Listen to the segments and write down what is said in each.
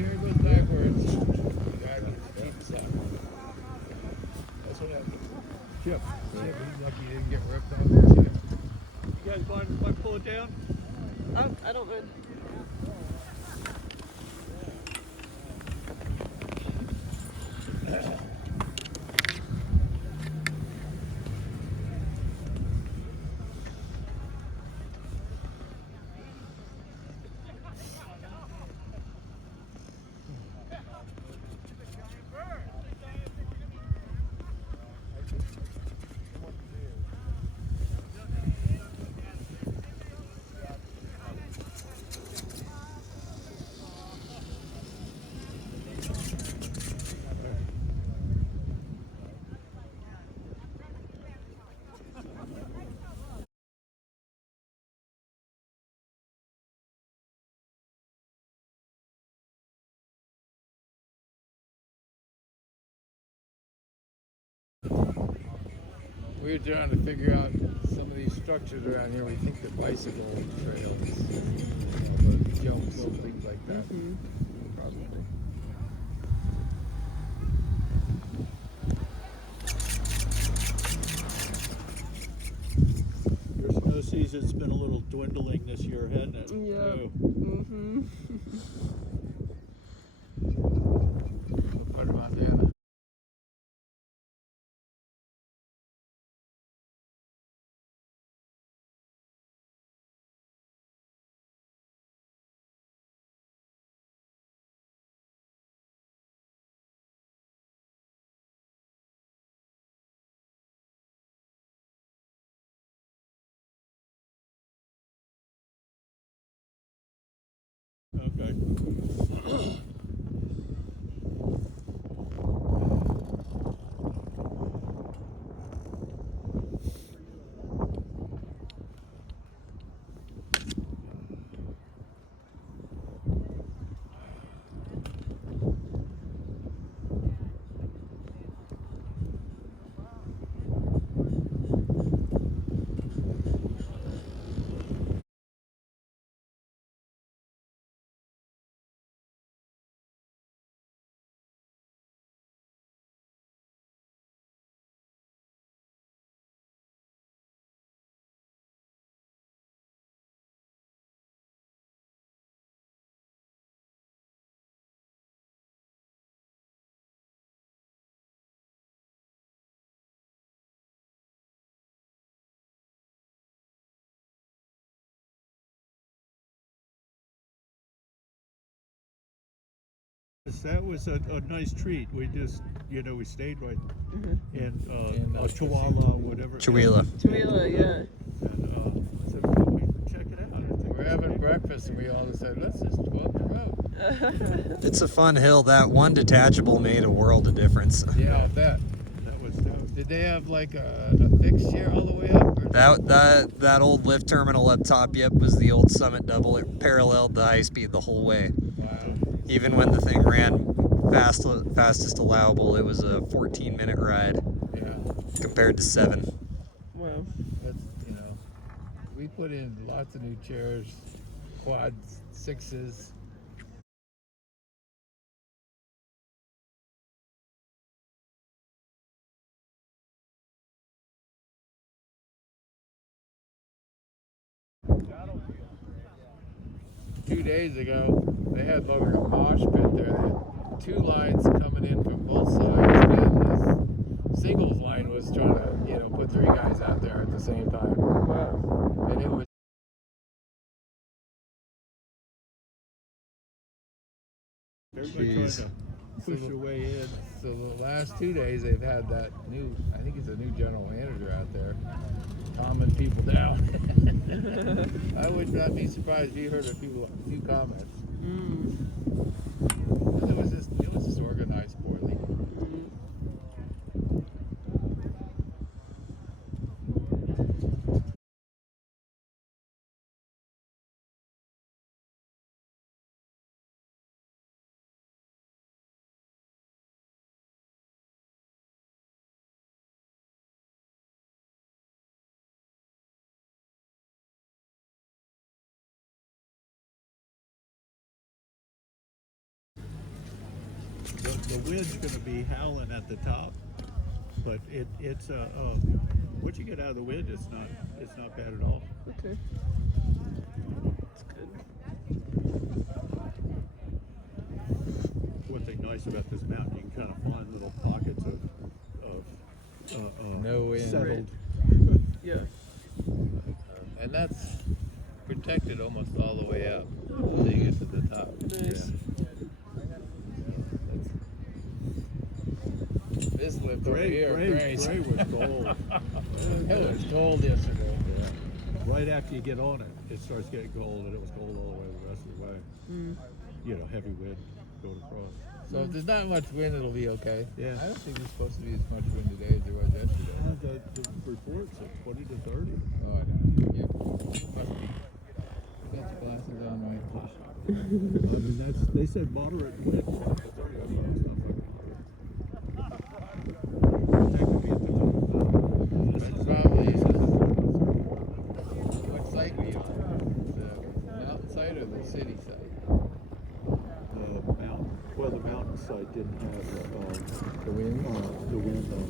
chair goes backwards, the guy with his feet suck. That's what happened. Chip, he's lucky he didn't get ripped off the chip. You guys mind if I pull it down? I don't mind. We were trying to figure out some of these structures around here. We think the bicycle trails, the jumps, things like that. Probably. Your snow season's been a little dwindling this year, hasn't it? Yep. What part of Montana? Okay. That was a nice treat. We just, we stayed right in Chihuahua, whatever. Chihuahua, yeah. And said, well, we check it out. We're having breakfast and we all decided, let's just go up the road. It's a fun hill. That one detachable made a world of difference. Yeah, I'll bet. Did they have like a fixed chair all the way up? Or? That old lift terminal up top, yep, was the old Summit double. It paralleled the high speed the whole way. Wow. Even when the thing ran fastest allowable, it was a 14-minute ride. Yeah. Compared to 7. Well, that's, we put in lots of new chairs, quads, 6s. Two days ago, they had like a mosh pit there. They had 2 lines coming in from both sides, and this singles line was trying to, put 3 guys out there at the same time. Wow. And it was everybody trying to push their way in. So the last 2 days, they've had that new, I think he's a new general manager out there, calming people down. I would not be surprised if you heard a few comments. It was just organized poorly. the wind's going to be howling at the top, but it's once you get out of the wind, it's not bad at all. Okay. That's good. One thing nice about this mountain, you can kind of find little pockets of No wind. settled. Yeah. And that's protected almost all the way up until you get to the top. Nice. This lift over here, Gray was gold. It was cold yesterday. Yeah. Right after you get on it, it starts getting gold, and it was gold all the way the rest of the way. Mm. You know, heavy wind going across. So if there's not much wind, it'll be okay. Yeah. I don't think there's supposed to be as much wind today as there was yesterday. The reports at 20 to 30. Oh, I know. Yeah. Must be. Got the glasses on my. I mean, they said moderate wind. This is probably what site were you on? The mountain side or the city side? The mountain side didn't have The wind? the wind on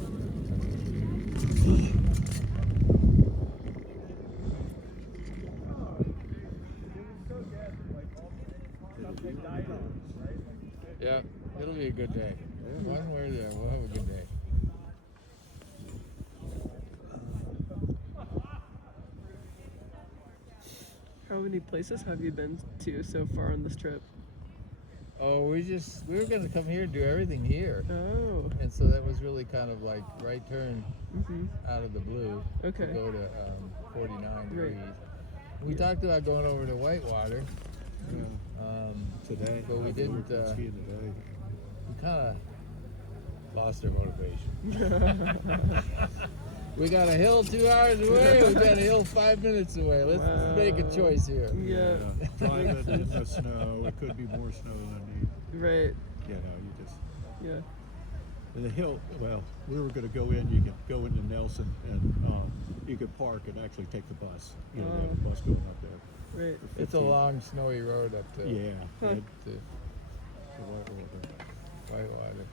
Yeah, it'll be a good day. One way or the other, we'll have a good day. How many places have you been to so far on this trip? Oh, we were gonna come here and do everything here. Oh. And so that was really kind of like right turn Mhm. out of the blue Okay. to go to 49 Right. degrees. We talked about going over to Whitewater. today. But we didn't, skiing today. We kind of lost our motivation. We got a hill 2 hours away. We got a hill 5 minutes away. Let's make a choice here. Yeah. Driving in the snow. It could be more snow than you. Right. You know, you just. Yeah. And the hill. Well, we were going to go in. You could go into Nelson, and you could park and actually take the bus. You know, they have a bus going up there. Right. for It's a 15. long, snowy road up to, Yeah. Huh. and to the Whitewater. Whitewater.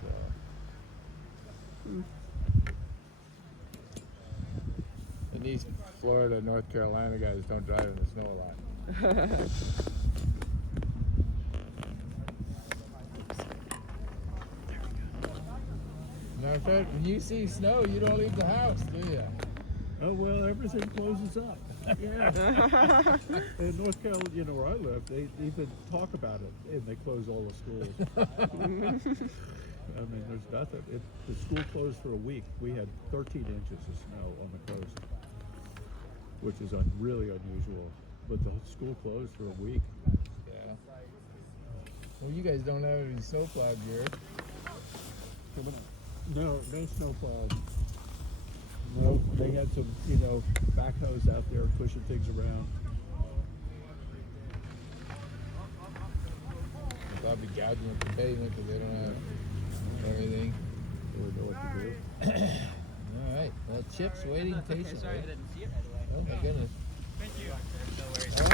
So. And these Florida, North Carolina guys don't drive in the snow a lot. Matter of fact, when you see snow, you don't leave the house, do you? Oh well, everything closes up. Yeah. In North Carolina, you know where I live, they even talk about it, and they close all the schools. I mean, there's nothing. The school closed for a week. We had 13 inches of snow on the coast, which is really unusual. But the school closed for a week. Yeah. Well, you guys don't have any snowplows here. No snowplows. No, they had some, backhoes out there pushing things around. They'll probably gouging at the pavement because they don't have anything. They would know what to do. All right. Well, Chip's waiting patiently. Sorry, I didn't see it right away. Oh my goodness. Thank you. No worries. All